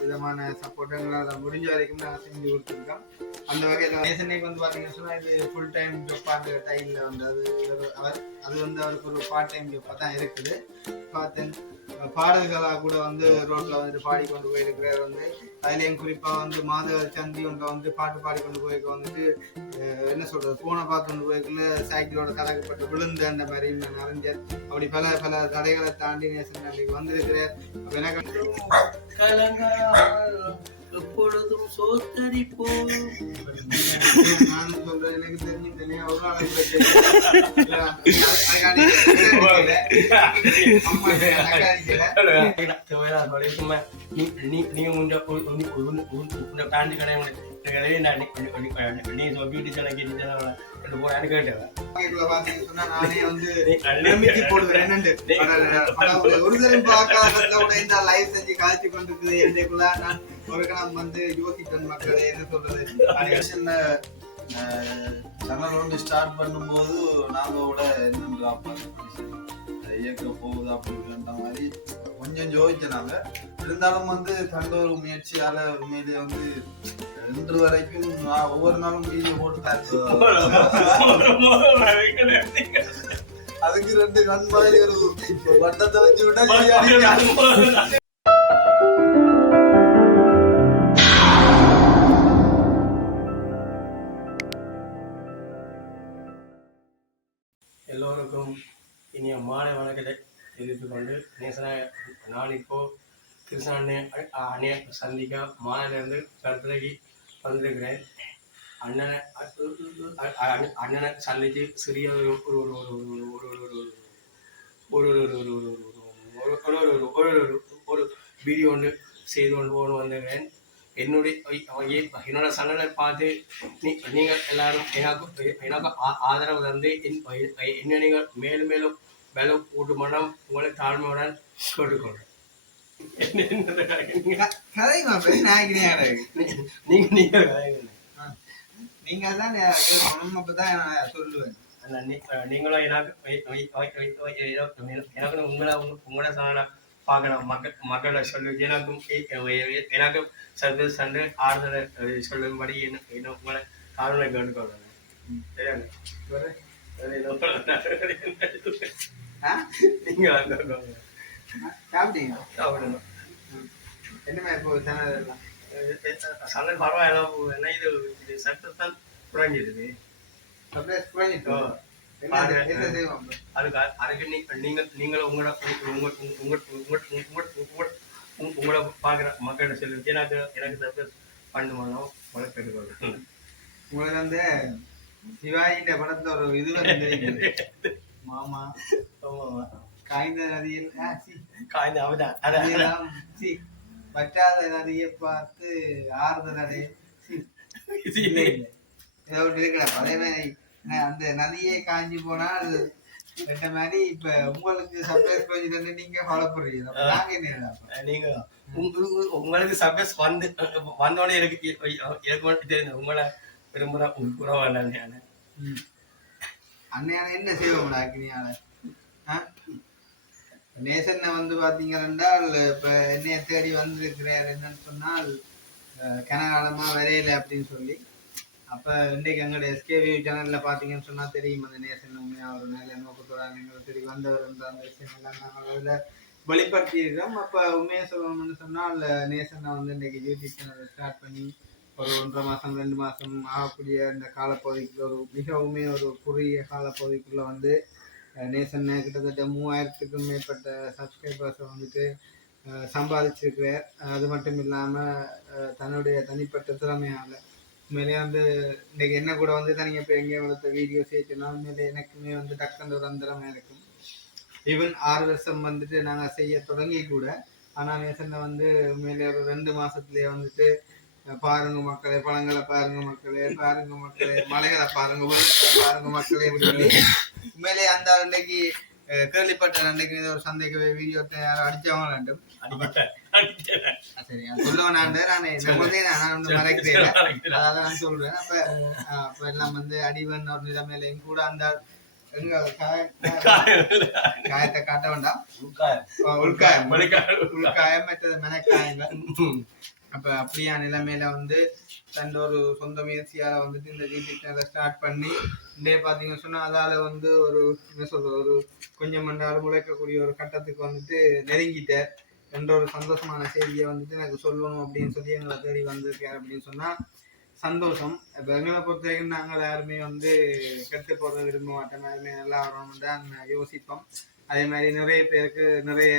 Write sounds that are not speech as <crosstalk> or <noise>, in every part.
விதமான சப்போர்ட் எங்களால் முடிஞ்ச வரைக்கும் நாங்கள் செஞ்சு கொடுத்துருக்கோம். அந்த வகையில் நேசனைக்கு வந்து பார்த்தீங்கன்னு சொன்னால் இது ஃபுல் டைம் ஜாப் அந்த டைமில் வந்து அது அவர் அது வந்து அவருக்கு ஒரு பார்ட் டைம் ஜப்பாக தான் இருக்குது. பார்த்தேன் பாடல்களாக கூட வந்து ரோட்டில் வந்துட்டு பாடிக்கொண்டு போயிருக்கிறார் வந்து. அதுலேயும் குறிப்பாக வந்து மாத சந்தி ஒன்றை வந்து பாட்டு பாடிக்கொண்டு போய்க்கு வந்துட்டு என்ன சொல்றது பூனை பார்த்து கொண்டு போயிருக்கல சைக்கிளோட தடக்கப்பட்டு விழுந்த அந்த மாதிரி நிறைஞ்ச அப்படி பல பல தடைகளை தாண்டி நேசன் அன்னைக்கு வந்திருக்கிறார். அப்ப என்ன எப்பொழுதும் சோத்தரிப்போம். நான் சொல்றேன் எனக்கு தெரிஞ்சு தனியா அவ்வளோ அழகு நீ நீ நீங்க உண்ட உண்ட பேண்ட் கடை நான் அன்னைக்கு கொஞ்சம் கொஞ்சம் ரெண்டு கேட்டேன் ஒரு தரம் பார்க்காத உடைந்த லைவ் செஞ்சு காய்ச்சி நான் ஒரு கணம் வந்து யோசிப்பேன் மக்களை என்ன சொல்றது சேனல் ஒன்று ஸ்டார்ட் பண்ணும்போது நாங்களோட என்ன இயக்க போகுது அப்படின்னு மாதிரி கொஞ்சம் ஜோதிச்சனாங்க இருந்தாலும் வந்து கண்ட ஒரு முயற்சியால உண்மையிலேயே வந்து இன்று வரைக்கும் நான் ஒவ்வொரு நாளும் வீடியோ போட்டு அதுக்கு ரெண்டு கண் மாதிரி ஒரு வட்டத்தை வச்சு விட்டா எல்லோருக்கும் இனிய மாலை வணக்கத்தை தெரிவித்துக் கொண்டு நேசன நான் இப்போ கிருஷ்ணா அண்ணன் அண்ணைய சந்திக்க மாலையிலேருந்து கருத்துரைக்கு வந்திருக்கிறேன் அண்ணனை அண்ணனை சந்தித்து சிறிய ஒரு ஒரு ஒரு ஒரு ஒரு ஒரு ஒரு ஒரு ஒரு ஒரு ஒரு ஒரு ஒரு ஒரு ஒரு ஒரு ஒரு ஒரு ஒரு வீடியோ ஒன்று செய்து கொண்டு போகணும் வந்திருக்கிறேன் என்னுடைய என்னோட சண்டனை பார்த்து நீ நீங்கள் எல்லாரும் எனக்கு எனக்கு ஆ- ஆதரவு தந்து என் என்ன நீங்கள் மேலும் மேலும் கூட்டு கூட்டுமனம் உங்களை தாழ்மையுடன் கேட்டுக்கொள்கிறேன். நீங்க தான் சொல்லுவேன். நீங்களும் எனக்கு உங்களை உங்களோட சொன்ன மக்கள் மக்களை சொல்லு எனக்கும் எனக்கும் சந்து சந்து ஆறுதல் சொல்லும்படி என்ன உங்களை காரணம் கேட்டுக்கொள்ளுங்க சரியா? நீங்க இப்போ சேனல் பரவாயில்ல என்ன இது தான் புரஞ்சிடுது சப்ளைஸ் புரஞ்சிட்டோ அதுக்கு அதுக்கு நீங்க நீங்களும் உங்களோட உங்க உங்க உங்க உங்க உங்களை பார்க்குற மக்கள்கிட்ட சொல்லி எனக்கு எனக்கு சர்ப்ரைஸ் பண்ணுமானோ வளர்த்து உங்களுக்கு வந்து சிவாஜின்ற படத்துல ஒரு இது <laughs> மாமா ஆமாமா காய்ந்த நதியில் காய்ந்த அவதான் அதான் சி வற்றாத நதியை பார்த்து ஆறுத நதி ஏதோ ஒன்று இருக்கிறப்ப அதே அந்த நதியே காஞ்சி போனால் அது ரெட்ட மாதிரி இப்ப உங்களுக்கு சர்ப்ரைஸ் போயிட்டு நீங்க ஃபாலோ பண்றீங்க நாங்க என்ன நீங்க உங்களுக்கு சர்ப்ரைஸ் வந்து வந்தோடனே எனக்கு எனக்கு மட்டும் தெரியும் உங்களை விரும்புற உறவாளர் நான் அன்னையான என்ன செய்வோம்டா அக்னியால நேசன்ன வந்து பாத்தீங்க என்றால் இப்ப என்னைய தேடி வந்திருக்கிறார் என்னன்னு சொன்னால் அஹ், கனகாலமா வரையில அப்படின்னு சொல்லி. அப்ப இன்றைக்கு எங்களுடைய எஸ்கேவி சேனல்ல பாத்தீங்கன்னு சொன்னா தெரியும் அந்த நேசன் உண்மையா ஒரு நல்ல நோக்கத்தோட நீங்கள் தேடி வந்தவர் என்ற அந்த விஷயம் எல்லாம் நாங்கள் அதுல வெளிப்படுத்தி அப்போ அப்ப உண்மையை சொல்லணும்னு சொன்னால் நேசனை வந்து இன்றைக்கு யூடியூப் சேனலை ஸ்டார்ட் பண்ணி ஒரு ஒன்றரை மாசம் ரெண்டு மாசம் ஆகக்கூடிய இந்த காலப்பகுதிக்கு ஒரு மிகவுமே ஒரு குறுகிய காலப்பகுதிக்குள்ள வந்து நேசன் கிட்டத்தட்ட மூவாயிரத்துக்கும் மேற்பட்ட சப்ஸ்கிரைபர்ஸை வந்துட்டு சம்பாதிச்சிருக்கிறார். அது மட்டும் இல்லாமல் தன்னுடைய தனிப்பட்ட திறமையால். உண்மையிலேயே வந்து இன்னைக்கு என்ன கூட வந்து தனியாக இப்போ எங்கேயும் வளர்த்த வீடியோ சேர்த்துனா உண்மையிலே எனக்குமே வந்து டக்குன்னு ஒரு அந்தரமாக இருக்கும். ஈவன் ஆறு வருஷம் வந்துட்டு நாங்கள் செய்ய தொடங்கி கூட ஆனால் நேசனை வந்து உண்மையிலே ஒரு ரெண்டு மாதத்துலேயே வந்துட்டு பாருங்க மக்களே பழங்களை பாருங்க மக்களே பாருங்க மக்களே மலைகளை பாருங்க பாருங்க மக்களே உண்மையிலேயே அந்த அன்னைக்கு கேள்விப்பட்ட அன்னைக்கு ஒரு சந்தேக வீடியோ யாரும் அடிச்சவங்க வேண்டும் சரி அது சொல்ல வேணாண்டு நான் நம்மளே நான் வந்து மறைக்கிறேன் அதான் நான் சொல்றேன். அப்ப அஹ், அப்ப எல்லாம் வந்து அடிவன் ஒரு நிலைமையிலையும் கூட அந்த காயத்தை காட்ட வேண்டாம். உள்காயம். உள்காயம் மற்றது மெனக்காயங்கள். அப்போ அப்படியா நிலைமையில வந்து தன் ஒரு சொந்த முயற்சியால வந்துட்டு இந்த வீட்டுக்கு ஸ்டார்ட் பண்ணி இதே பார்த்தீங்கன்னு சொன்னால் அதால் வந்து ஒரு என்ன சொல்கிறது ஒரு கொஞ்சம் மண்டாலும் உழைக்கக்கூடிய ஒரு கட்டத்துக்கு வந்துட்டு நெருங்கிட்டார். என்ற ஒரு சந்தோஷமான செய்தியை வந்துட்டு எனக்கு சொல்லணும் அப்படின்னு சொல்லி எங்களை தேடி வந்திருக்கார் அப்படின்னு சொன்னால் சந்தோஷம். இப்போ எங்களை பொறுத்த வரைக்கும் நாங்கள் யாருமே வந்து கெட்டு போகிறத விரும்ப மாட்டோம். யாருமே நல்லா வரணும்னு தான் யோசிப்போம். அதே மாதிரி நிறைய பேருக்கு நிறைய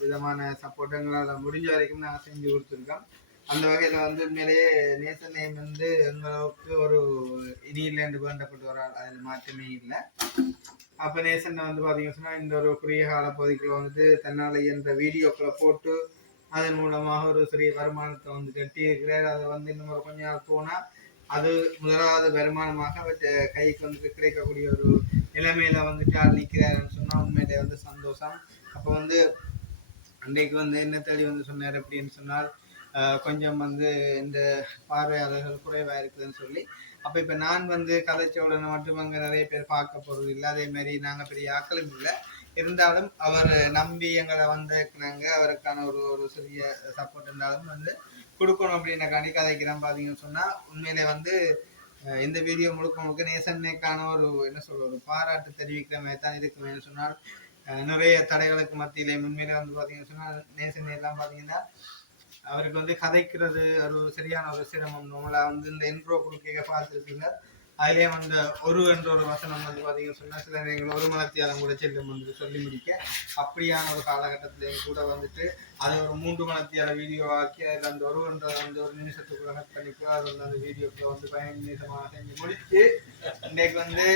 விதமான சப்போர்ட் எங்களால் முடிஞ்ச வரைக்கும் நாங்கள் செஞ்சு கொடுத்துருக்கோம். அந்த வகையில் வந்து உண்மையிலேயே நேசன் நேம் வந்து அளவுக்கு ஒரு இனியிலேருந்து வேண்டப்பட்ட ஒரு ஆள் அதில் மாற்றமே இல்லை. அப்போ நேசன் வந்து பார்த்தீங்கன்னு சொன்னால் இந்த ஒரு குறுகிய கால பகுதிக்குள்ள வந்துட்டு தன்னால் என்ற வீடியோக்களை போட்டு அதன் மூலமாக ஒரு சிறிய வருமானத்தை வந்து கட்டி இருக்கிறார் அதை வந்து இன்னும் ஒரு கொஞ்ச நாள் போனால் அது முதலாவது வருமானமாக அவர் கைக்கு வந்துட்டு கிடைக்கக்கூடிய ஒரு நிலைமையில வந்துட்டு ஆள் நிற்கிறாருன்னு சொன்னால் உண்மையிலே வந்து சந்தோஷம். அப்போ வந்து அன்றைக்கு வந்து என்ன தேடி வந்து சொன்னார் அப்படின்னு சொன்னால் கொஞ்சம் வந்து இந்த பார்வையாளர்கள் குறைவாக இருக்குதுன்னு சொல்லி அப்போ இப்போ நான் வந்து கதைச்ச உடனே மட்டும் அங்கே நிறைய பேர் பார்க்க போகிறது இல்லை. அதே மாதிரி நாங்கள் பெரிய ஆக்களும் இல்லை. இருந்தாலும் அவர் நம்பி எங்களை வந்திருக்கிறாங்க. அவருக்கான ஒரு ஒரு சிறிய சப்போர்ட் இருந்தாலும் வந்து கொடுக்கணும் அப்படின்னக்காண்டி கதைக்கிறேன் பார்த்தீங்கன்னு சொன்னால் உண்மையிலே வந்து இந்த வீடியோ முழுக்க முழுக்க நேசன்னைக்கான ஒரு என்ன சொல்ற ஒரு பாராட்டு தெரிவிக்கிற மாதிரி தான் இருக்குமேனு சொன்னால் நிறைய தடைகளுக்கு மத்தியிலே உண்மையிலே வந்து பார்த்தீங்கன்னு சொன்னால் நேசன் எல்லாம் பார்த்தீங்கன்னா அவருக்கு வந்து கதைக்கிறது ஒரு சரியான ஒரு சிரமம். நம்மளா வந்து இந்த இன்ட்ரோ கொடுக்க பார்த்துருப்பீங்க. அதிலே வந்து ஒரு என்ற ஒரு வசனம் வந்து பார்த்தீங்கன்னு சொன்னால் சில நேரங்கள் ஒரு மலத்தியாலம் கூட செல்லும் வந்து சொல்லி முடிக்க அப்படியான ஒரு காலகட்டத்தில் கூட வந்துட்டு அது ஒரு மூன்று மலத்தியால வீடியோ ஆக்கி அதில் அந்த ஒரு என்ற அந்த ஒரு நிமிஷத்துக்குள்ள கட் பண்ணிக்கோ அது வந்து அந்த வீடியோக்கு வந்து பதினஞ்சு நிமிஷமாக செஞ்சு முடித்து இன்றைக்கு வந்து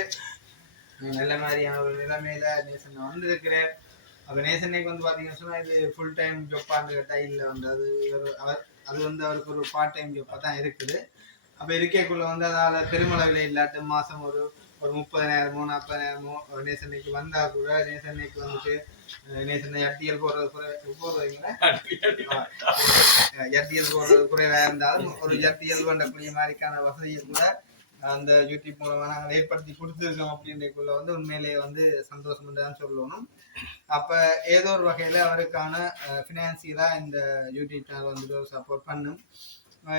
நல்ல மாதிரியான ஒரு நிலைமையில நேசன் வந்திருக்கிறேன். அப்போ நேசன்னைக்கு வந்து பார்த்தீங்கன்னு சொன்னால் இது ஃபுல் டைம் ஜொப்பான்னு கேட்டால் இல்லை வந்து அது அவர் அது வந்து அவருக்கு ஒரு பார்ட் டைம் ஜொப்பாக தான் இருக்குது. அப்போ இருக்கைக்குள்ள வந்து அதால் பெருமளவில் இல்லாட்டு மாதம் ஒரு ஒரு முப்பதாயிரமோ நாற்பதாயிரமோ நேசன்னைக்கு வந்தால் கூட நேசன்னைக்கு வந்துட்டு நேசனை எட்டியல் போடுறது குறை போடுறீங்களா? எட்டியல் போடுறது குறைவாக இருந்தாலும் ஒரு எட்டியல் பண்ணக்கூடிய மாதிரிக்கான வசதியை கூட அந்த யூடியூப் மூலமாக நாங்கள் ஏற்படுத்தி கொடுத்துருக்கோம் அப்படின்றக்குள்ள வந்து உண்மையிலேயே வந்து சந்தோஷம் தான் சொல்லணும். அப்போ ஏதோ ஒரு வகையில் அவருக்கான ஃபினான்சியலாக இந்த யூடியூப் சேனல் வந்துட்டு சப்போர்ட் பண்ணும்.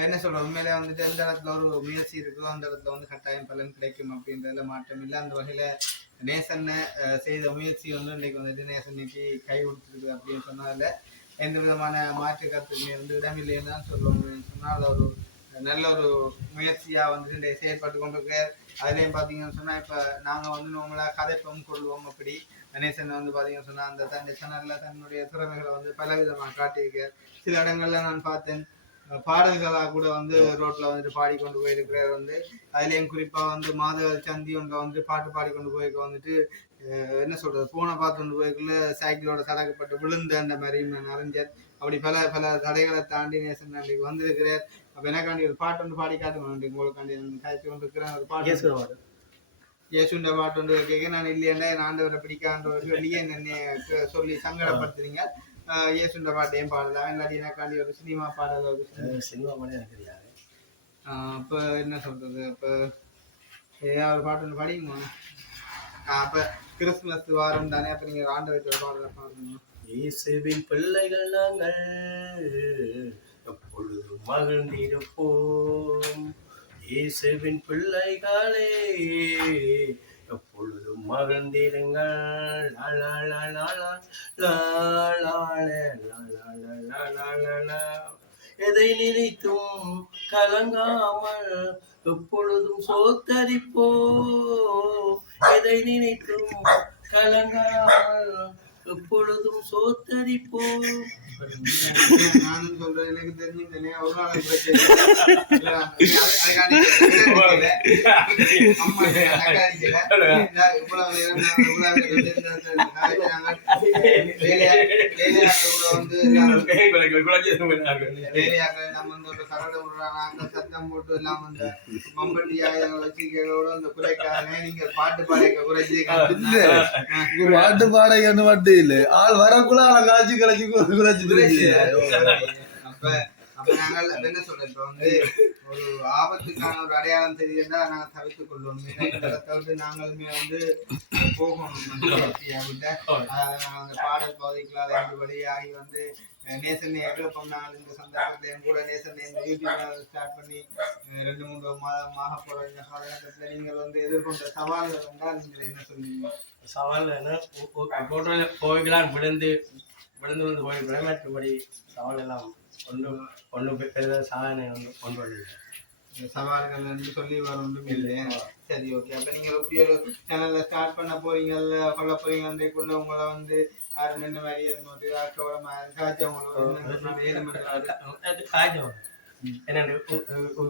என்ன சொல்கிறோம் உண்மையிலே வந்துட்டு எந்த இடத்துல ஒரு முயற்சி இருக்குதோ அந்த இடத்துல வந்து கட்டாயம் பலன் கிடைக்கும் அப்படின்றதுல மாற்றம் இல்லை. அந்த வகையில் நேசன் செய்த முயற்சி வந்து இன்னைக்கு வந்துட்டு நேசன்னைக்கு கை கொடுத்துருக்கு அப்படின்னு சொன்னதில் எந்த விதமான மாற்று கருத்துமே இருந்து இடமில்லைன்னு தான் சொல்லுவோம் சொன்னால் ஒரு நல்ல ஒரு முயற்சியாக வந்துட்டு செயல்பட்டு கொண்டிருக்கு அதுலேயும் பார்த்தீங்கன்னு சொன்னால் இப்போ நாங்கள் வந்து நம்மளா கதைப்பம் கொள்வோம் அப்படி. கணேசன் வந்து பார்த்தீங்கன்னு சொன்னால் அந்த தன் சேனலில் தன்னுடைய திறமைகளை வந்து பல விதமாக காட்டியிருக்கார் சில இடங்கள்ல நான் பார்த்தேன். பாடல்களாக கூட வந்து ரோட்ல வந்துட்டு பாடிக்கொண்டு போயிருக்கிறார் வந்து. அதுலேயும் குறிப்பாக வந்து மாதவ சந்தி ஒன்றை வந்து பாட்டு பாடிக்கொண்டு போயிருக்க வந்துட்டு என்ன சொல்றது போனை பார்த்து கொண்டு போய்க்குள்ள சைக்கிளோட சடக்கப்பட்டு விழுந்த அந்த மாதிரி நான் அறிஞர் அப்படி பல பல தடைகளை தாண்டி நேசன் அன்றைக்கு வந்திருக்கிறார். அப்போ எனக்காண்டி ஒரு பாட்டு ஒன்று பாடி காட்டுவேன் உங்களுக்காண்டி காய்ச்சி கொண்டு இருக்கிறேன் ஒரு பாட்டு. இயேசுண்ட பாட்டு. ஒன்று கேட்க நான் இல்லையாண்டா என் ஆண்டவரை பிடிக்கான்ற வெளியே என்னை சொல்லி சங்கடப்படுத்துறீங்க? இயேசுண்ட பாட்டு ஏன் பாடலாம் இல்லாட்டி எனக்காண்டி ஒரு சினிமா பாடல் ஒரு சினிமா படம் எனக்கு தெரியாது. அப்போ என்ன சொல்றது அப்போ ஏதாவது பாட்டு ஒன்று படிக்குமா அப்போ கிறிஸ்துமஸ் வாரம் தானே அப்ப நீங்க ஆண்டவை தொடர்பாக இயேசுவின் பிள்ளைகள் நாங்கள் எப்பொழுது மகிழ்ந்திருப்போம் இயேசுவின் பிள்ளைகளே எப்பொழுது மகிழ்ந்திருங்கள் லாலா லாலா லாலா லாலா லாலா லாலா எதை நினைத்தும் கலங்காமல் எப்பொழுதும் சோத்தரிப்போ? எதை நினைத்தும் கலங்காமல் எப்பொழுதும் சோத்தரிப்போம் நானும் சொல்றேன் எனக்கு தெரிஞ்சுட்டேனே சத்தம் போட்டு எல்லாம் அந்த மம்பட்டி ஆயுதங்கள் வச்சிருக்கிறோட அந்த குறைக்காரனே நீங்க பாட்டு பாடைக்க குறைச்சி பாட்டு பாடகன்னு மட்டும் இல்ல ஆள் வரக்குள்ள ஆள் கலைச்சு கலைச்சு அப்ப அப்ப நாங்கள் என்ன சொல்றேன் இப்ப வந்து ஒரு ஆபத்துக்கான ஒரு அடையாளம் தெரியுதுன்னா நாங்கள் தவிர்த்துக் கொள்வோம். தவிர்த்து நாங்களுமே வந்து போகணும் அந்த பாடல் பகுதிக்குள்ள ரெண்டு வழியாகி வந்து நேசன் எவ்வளோ நாங்கள் இந்த சந்தர்ப்பத்தில் என் கூட நேசன் இந்த யூடியூப் ஸ்டார்ட் பண்ணி ரெண்டு மூன்று மாதமாக போகிற இந்த காலகட்டத்தில் நீங்கள் வந்து எதிர்கொண்ட சவால்கள் என்றால் நீங்கள் என்ன சொல்லுவீங்க சவால் என்ன போட்டோல போய்களாம் விழுந்து விழுந்து விழுந்து போய் மற்றபடி சவால் எல்லாம் கொண்டு கொண்டு பெரிய சாதனை வந்து கொண்டு வரல இந்த சவால்கள் என்று சொல்லி வர ஒன்றும் இல்லை சரி ஓகே அப்ப நீங்க எப்படி ஒரு சேனல்ல ஸ்டார்ட் பண்ண போறீங்கல்ல கொள்ள போறீங்க அன்றைக்குள்ள உங்களை வந்து யாரும் என்ன மாதிரி இருந்தது அது காய்ச்சல் என்னண்டு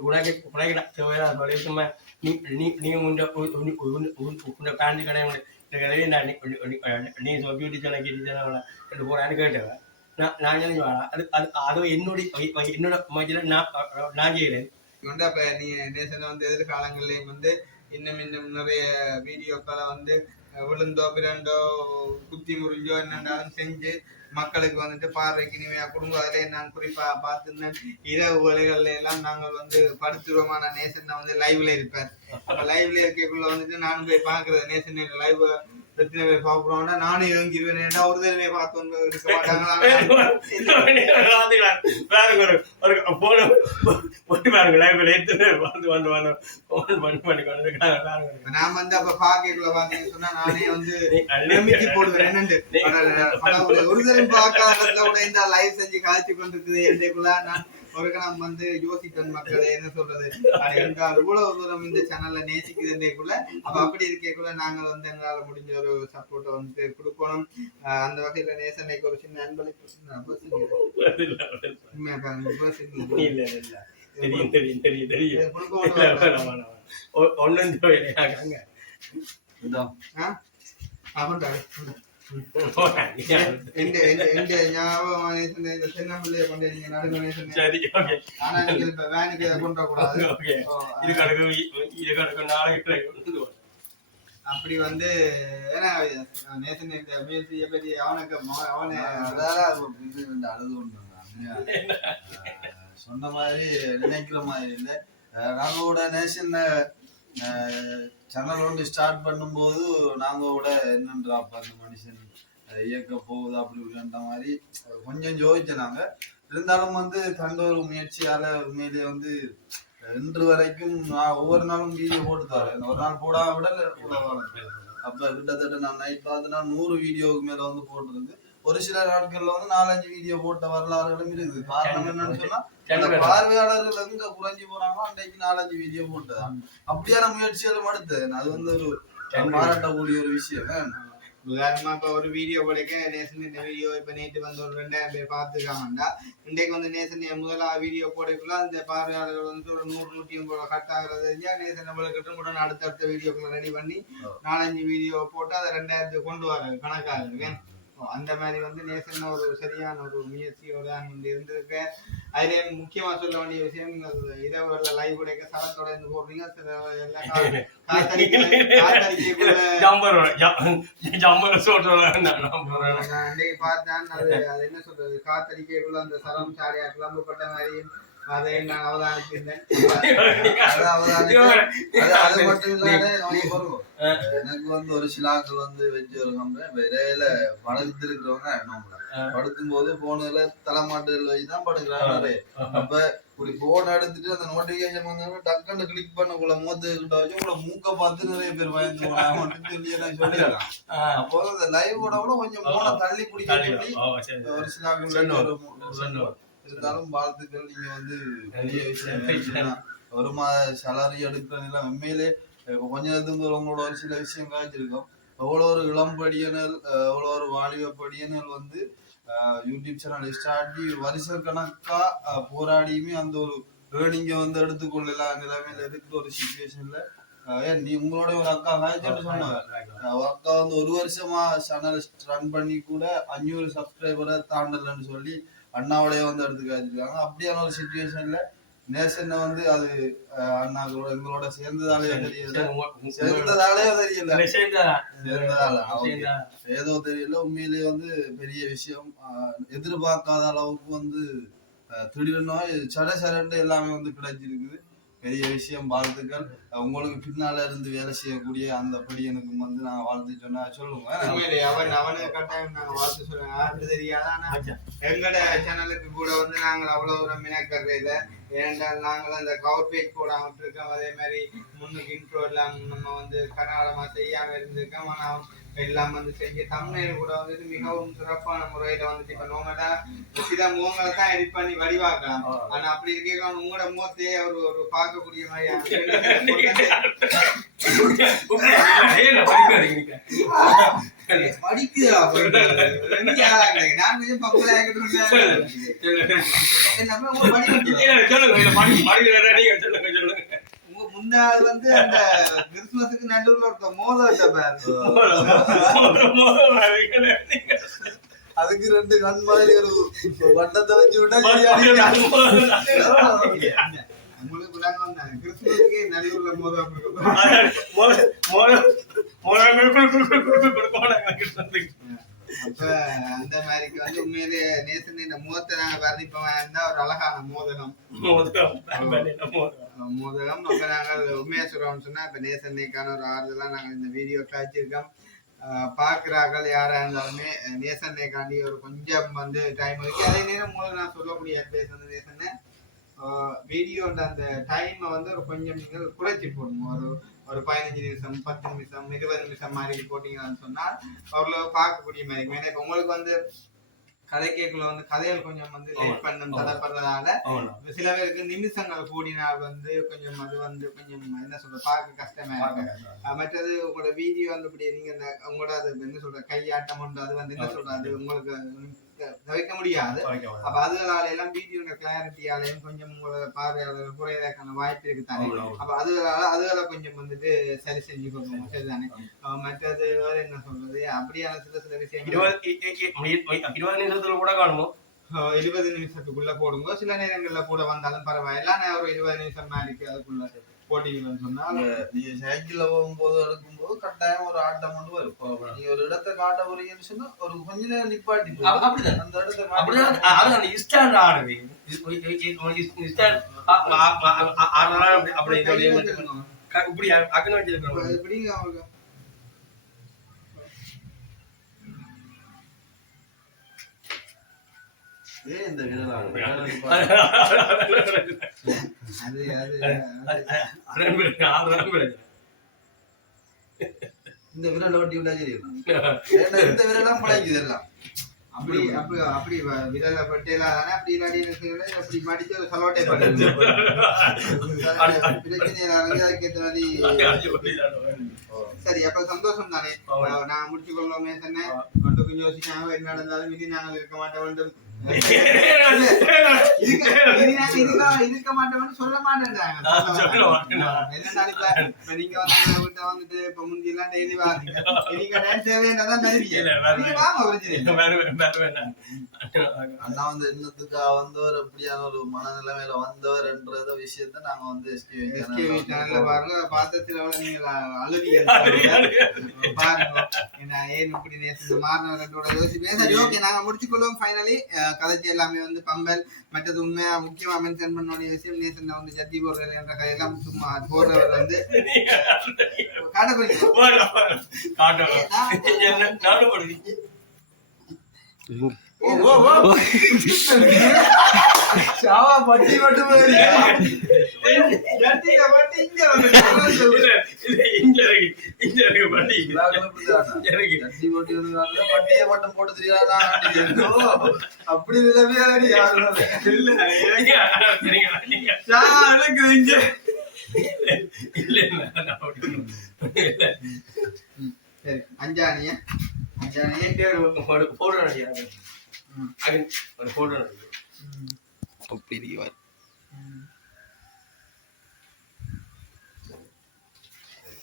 உலக உலக தேவையான சொல்லிட்டுமா நீ நீ நீ உண்ட உண்ட பேண்ட் கடை நீ ரெண்டு போறான்னு கேட்டவன் நான் நான் என்ன அது அது அது என்னுடைய என்னோட மதியில் நான் நான் செய்கிறேன் வந்து அப்ப நீ நேசன் வந்து எதிர்காலங்கள்லயும் வந்து இன்னும் இன்னும் நிறைய வீடியோக்களை வந்து விழுந்தோ பிறண்டோ குத்தி முறிஞ்சோ என்னென்னாலும் செஞ்சு மக்களுக்கு வந்துட்டு பார்வைக்கு இனிமையா குடும்ப அதிலே நான் குறிப்பா பார்த்துருந்தேன் இரவு வேலைகள்ல எல்லாம் நாங்கள் வந்து படுத்துருவோமான நேசன் வந்து லைவ்ல இருப்பேன் லைவ்ல இருக்கக்குள்ள வந்துட்டு நானும் போய் பாக்குறது நேசன் லைவ் எத்தனை பாக்குறோம்னா நானும் இறங்கிடுவேன் ஏன்டா ஒரு தடவை பார்த்து நான் வந்து அப்ப பாக்கக்குள்ள பாத்தீங்கன்னு சொன்னா நானே வந்து <laughs> நம்பிக்கை போடுவேன் என்னண்டு. ஒரு தரம் பார்க்காததுல கூட இந்த லைவ் செஞ்சு காய்ச்சி கொண்டிருக்குது என்றைக்குள்ள நான் ஒரு கணம் வந்து யோசித்தேன் மக்களே என்ன சொல்றது? என்றால் இவ்வளவு தூரம் இந்த சேனல்ல நேசிக்குது என்றைக்குள்ள அப்ப அப்படி இருக்கக்குள்ள நாங்கள் வந்து எங்களால முடிஞ்ச ஒரு சப்போர்ட்டை வந்து கொடுக்கணும். அந்த வகையில நேசனைக்கு ஒரு சின்ன அன்பளிப்பு. இல்லை. இல்லை. தெரியும் தெரியும் தெரியும் தெரியும். இதை நேசன் நேசன் அப்படி வந்து ஏன்னா நேசன் இந்த முயற்சியை பற்றி அவனுக்கு அவனை அழுது. அஹ் சொன்ன மாதிரி நினைக்கிற மாதிரி இல்லை கூட நேஷன் சேனல் ஒன்று ஸ்டார்ட் பண்ணும்போது நாங்கள் கூட என்னன்றா அந்த மனுஷன் இயக்க போகுது அப்படி இப்படின்ற மாதிரி கொஞ்சம் யோசிச்சோம் இருந்தாலும் வந்து தந்த ஒரு முயற்சியால் உண்மையிலே வந்து இன்று வரைக்கும் நான் ஒவ்வொரு நாளும் வீடியோ போட்டு தரேன். ஒரு நாள் போடாம விட கூட அப்ப கிட்டத்தட்ட நான் நைட் பார்த்துனா நூறு வீடியோவுக்கு மேல வந்து போட்டிருந்தேன். ஒரு சில நாட்கள்ல வந்து நாலஞ்சு வீடியோ போட்ட வரலாறுகளும் இருக்குது. காரணம் என்னன்னு சொன்னா அந்த பார்வையாளர்கள் எங்க குறைஞ்சு போறாங்களோ அன்றைக்கு நாலஞ்சு வீடியோ போட்டதான் அப்படியான முயற்சிகளும் அடுத்து. அது வந்து ஒரு பாராட்டக்கூடிய ஒரு விஷயம். உதாரணமா இப்ப ஒரு வீடியோ போடுக்க நேசன் இந்த வீடியோ இப்ப நேற்று வந்து ஒரு ரெண்டாயிரம் பேர் பார்த்துருக்காங்கண்டா இன்றைக்கு வந்து நேசன் என் முதலாவது வீடியோ போடக்குள்ள அந்த பார்வையாளர்கள் வந்து ஒரு நூறு நூற்றி ஐம்பது கட் ஆகுறது தெரிஞ்சா நேசன் நம்மளுக்கு உடனே அடுத்தடுத்த வீடியோக்களை ரெடி பண்ணி நாலஞ்சு வீடியோ போட்டு அதை ரெண்டாயிரத்துக்கு கொண்டு வர கணக்காக அந்த மாதிரி வந்து நேசன் ஒரு சரியான ஒரு முயற்சியோட வந்து இருந்திருக்கு. அதுல முக்கியமா சொல்ல வேண்டிய விஷயம் இரவுல லைவ் உடைக்க சரத்தோட இருந்து போடுறீங்க. சில <laughs> பார்த்தேன் அது அது என்ன சொல்றது? காத்தடிக்கைக்குள்ள அந்த சரம் சாடியா கிளம்பப்பட்ட மாதிரியும் அதை நான் அவதானிச்சிருந்தேன் அது மட்டும் இல்லாத. எனக்கு வந்து ஒரு சில ஆட்கள் வந்து வச்சு ஒரு நம்ப விரையில படுத்து இருக்கிறவங்க நம்பல படுக்கும் போது போன்ல தலைமாட்டுகள் வச்சு தான் படுக்கிறாங்க. அப்ப இப்படி போன் எடுத்துட்டு அந்த நோட்டிபிகேஷன் வந்து டக்குன்னு கிளிக் பண்ணக்குள்ள மூத்து கிட்ட வச்சு உங்களை மூக்க பார்த்து நிறைய பேர் பயந்து போனாங்க. சொல்லி நான் சொல்லிடுறேன் அப்போ அந்த லைவோட கூட கொஞ்சம் போனை தள்ளி பிடிக்க ஒரு சில இருந்தாலும் வாழ்த்துக்கள். நீங்க வந்து பெரிய விஷயம் ஒரு மாத சேலரி எடுக்கிற நிலை உண்மையிலே கொஞ்ச நேரத்துக்கு உங்களோட ஒரு சில விஷயம் காய்ச்சிருக்கோம் எவ்வளோ ஒரு இளம்படியனல் அஹ், எவ்வளோ ஒரு வாலிப வந்து யூடியூப் சேனல் ஸ்டார்ட் வருஷ கணக்கா போராடியுமே அந்த ஒரு ஏர்னிங்க வந்து எடுத்துக்கொள்ளலாம் நிலைமையில இருக்கிற ஒரு சுச்சுவேஷன்ல ஏன் நீ உங்களோட ஒரு அக்கா காய்ச்சிட்டு சொன்னாங்க. அக்கா வந்து ஒரு வருஷமா சேனல் ரன் பண்ணி கூட அஞ்சூறு சப்ஸ்கிரைபரை தாண்டலன்னு சொல்லி அண்ணாவோடய வந்து எடுத்து காய்ச்சிருக்காங்க அப்படியான ஒரு சுச்சுவேஷன்ல நேசனை வந்து அது அஹ், அண்ணாக்களோட எங்களோட சேர்ந்ததாலே தெரியல. சேர்ந்ததாலே தெரியல. சேர்ந்ததால. ஏதோ தெரியல. உண்மையிலேயே வந்து பெரிய விஷயம். எதிர்பார்க்காத அளவுக்கு வந்து திடீர்னு சட சரண்டு எல்லாமே வந்து கிடைச்சிருக்குது. பெரிய விஷயம் வாழ்த்துக்கள். உங்களுக்கு பின்னால இருந்து வேலை செய்யக்கூடிய அந்த படியனுக்கும் வந்து நான் வாழ்த்து சொன்னா சொல்லுங்க அவன் அவனு கட்டாயம் நாங்க வாழ்த்து சொல்லுங்க. அது தெரியாது ஆனா எங்கட சேனலுக்கு கூட வந்து நாங்கள் அவ்வளவு தூரம் மினக்கறது இல்ல. ஏனென்றால் நாங்கள் அந்த கவர் பேஜ் போடாம இருக்கோம் அதே மாதிரி முன்னுக்கு இன்ட்ரோ எல்லாம் நம்ம வந்து கர்நாடகமா செய்யாம இருந்திருக்கோம். ஆனா எல்லாம் வந்து செஞ்சு தமிழில் கூட வந்துட்டு மிகவும் சிறப்பான முறையில வந்துட்டு இப்ப நோமலா சில முகங்களை தான் எடிட் பண்ணி வடிவாக்கலாம். ஆனா அப்படி இருக்க உங்களோட முகத்தையே ஒரு ஒரு பார்க்கக்கூடிய மாதிரி படிக்குதா நான் கொஞ்சம் நம்ம வந்து அந்த கிறிஸ்துமஸுக்கு நடுவுல ஒருத்த மோதம் அதுக்கு ரெண்டு கண் மாதிரி ஒரு வட்டத்தை வச்சு விட்டா உங்களுக்கு நாங்க வந்தாங்க கிறிஸ்துமஸுக்கு நடுவுல மோதம் அந்த மாதிரிக்கு வந்து உண்மையிலே நேசன் இந்த முகத்தை நாங்க வர்ணிப்போம் இருந்தா ஒரு அழகான மோதகம் மோதகம் அப்ப நாங்கள் உண்மையா சொல்றோம்னு சொன்னா இப்ப நேசன்னைக்கான ஒரு ஆறுதலா நாங்க இந்த வீடியோ காய்ச்சிருக்கோம் பார்க்கிறார்கள் யாரா இருந்தாலுமே நேசன்னைக்காண்டி ஒரு கொஞ்சம் வந்து டைம் இருக்கு அதே நேரம் முதல்ல நான் சொல்லக்கூடிய அட்வைஸ் வந்து நேசன்னு வீடியோட அந்த டைமை வந்து ஒரு கொஞ்சம் நீங்கள் குறைச்சி போடணும். ஒரு ஒரு பதினஞ்சு நிமிஷம் பத்து நிமிஷம் இருபது நிமிஷம் மாதிரி போட்டீங்கன்னு சொன்னால் அவ்வளோ பார்க்கக்கூடிய மாதிரி. ஏன்னா இப்ப உங்களுக்கு வந்து கதை கேட்கல வந்து கதைகள் கொஞ்சம் வந்து லேட் பண்ணும் தடப்படுறதால சில பேருக்கு நிமிஷங்கள் கூடினால் வந்து கொஞ்சம் அது வந்து கொஞ்சம் என்ன சொல்ற பார்க்க கஷ்டமா இருக்கும். அஹ் மற்றது உங்களோட வீடியோ வந்து இப்படி நீங்க இந்த உங்களோட அது என்ன சொல்ற கையாட்டம் உண்டு அது வந்து என்ன சொல்ற அது உங்களுக்கு தவிர்க்க முடியாது. அப்ப அதுகளால எல்லாம் வீடியோட கிளாரிட்டியாலையும் கொஞ்சம் உங்களோட பார்வையாளர் குறையதற்கான வாய்ப்பு இருக்கு தானே? அப்ப அதுகளால அதுகளை கொஞ்சம் வந்துட்டு சரி செஞ்சு கொடுக்கணும் சரிதானே மற்றது வேற என்ன சொல்றது? அப்படியான சில சில விஷயங்கள். இருபது நிமிஷத்துல கூட காணுமோ? இருபது நிமிஷத்துக்குள்ள போடுங்க. சில நேரங்கள்ல கூட வந்தாலும் பரவாயில்ல. நான் ஒரு இருபது நிமிஷம் இருக்கு அதுக்குள்ள போட்டீங்கன்னு சொன்னால். நீங்க சைக்கிள்ல போகும்போது எடுக்கும்போது கட்டாயம் ஒரு ஆட்டம் கொண்டு வரும். நீங்க ஒரு இடத்தை காட்ட போறீங்கன்னு சொன்னா ஒரு கொஞ்ச நேரம் நிப்பாட்டி. அந்த இடத்தை இன்ஸ்டாண்ட் கையில இப்படி அக்கன வச்சிருக்கோம். எப்படி அவங்க ஏன் இந்த விரலாடு? விரலாடு <laughs> அது அது இந்த விரலை ஒட்டி விட்டா சரி <laughs> இந்த விரலாம் பழகுது எல்லாம். அப்படி அப்படி அப்படி விரல பட்டியலாம் அப்படி என்ன செய்யணும், அப்படி மடிச்சு ஒரு சலோட்டை பண்ணுறது பிரச்சனை அதுக்கேற்ற மாதிரி. சரி அப்ப சந்தோஷம் தானே? நான் முடிச்சு கொள்வோமே சொன்னேன் கொண்டு கொஞ்சம் யோசிக்காம என்ன நடந்தாலும் இனி நாங்கள் இருக்க மாட்ட வேண்டும் இருக்க இனி சொல்ல நீங்க வந்து வந்துட்டு இப்ப முந்தி எல்லாம் டெய்லி வாங்க நீங்க டான்ஸ் தேவையானதான் அண்ணா வந்து வந்தவர் எப்படியான ஒரு மனநிலைமையில வந்தவர்ன்றத விஷயத்த நாங்க வந்து எஸ்கேவி சேனல்ல பாருங்க. பாத்திரத்துல எவ்வளவு நீங்க அழுவீங்க பாருங்க ஏன் இப்படி நேசம் மாறினவர்களோட யோசிச்சு சரி ஓகே நாங்க முடிச்சுக்கொள்வோம் ஃபைனலி கதைச்சி எல்லாமே வந்து பம்பல் மற்றது உண்மையா முக்கியமா மென்ஷன் பண்ண வேண்டிய விஷயம் நேசன் வந்து ஜட்டி போடுறது என்ற கதையெல்லாம் சும்மா போடுறவர் வந்து காட்ட போறீங்க? ஓ ஓ ஓ. சாவா பட்டி மட்டும் ஜட்டியில போட்டு இங்க வந்து ஜட்டி போட்டி. வந்து பட்டியை மட்டும் போட்டு தெரியாதா? அப்படி யாரும்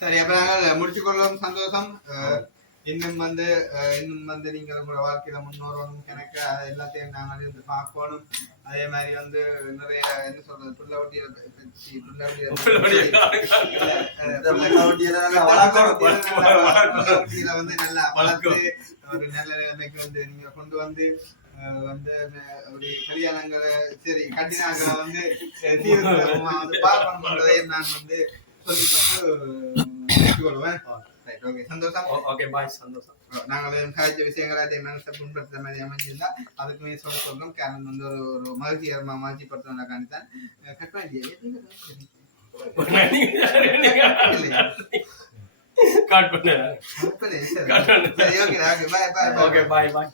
சரி அப்ப நாங்கள் முடிச்சுக்கொள்ளும் சந்தோஷம். இன்னும் வந்து இன்னும் வந்து நீங்கள் உங்களோட வாழ்க்கையில முன்னோரணும் எனக்கு அதை எல்லாத்தையும் நாங்கள் இருந்து பார்க்கணும். அதே மாதிரி வந்து நிறைய என்ன சொல்றது புள்ள ஒட்டியில பற்றி புள்ள ஒட்டியில வந்து நல்லா வளர்த்து ஒரு நல்ல நிலைமைக்கு வந்து நீங்க கொண்டு வந்து வந்து அப்படி கல்யாணங்களை சரி கட்டினாங்க வந்து வந்து பார்ப்பனம் பண்றதையும் நான் வந்து சொல்லி கொள்வேன் ரைட் ஓகே சந்தோஷம். ஓகே பாய் சந்தோஷம். நாங்கள் காய்ச்ச விஷயங்கள் எல்லாத்தையும் மனசை புண்படுத்துற மாதிரி அமைஞ்சிருந்தா அதுக்குமே சொல்ல சொல்றோம். காரணம் வந்து ஒரு ஒரு மகிழ்ச்சிகரமா மகிழ்ச்சிப்படுத்துவதற்காண்டி தான் கட் பண்ணி காட் பண்ணு. சரி okay okay bye bye okay bye bye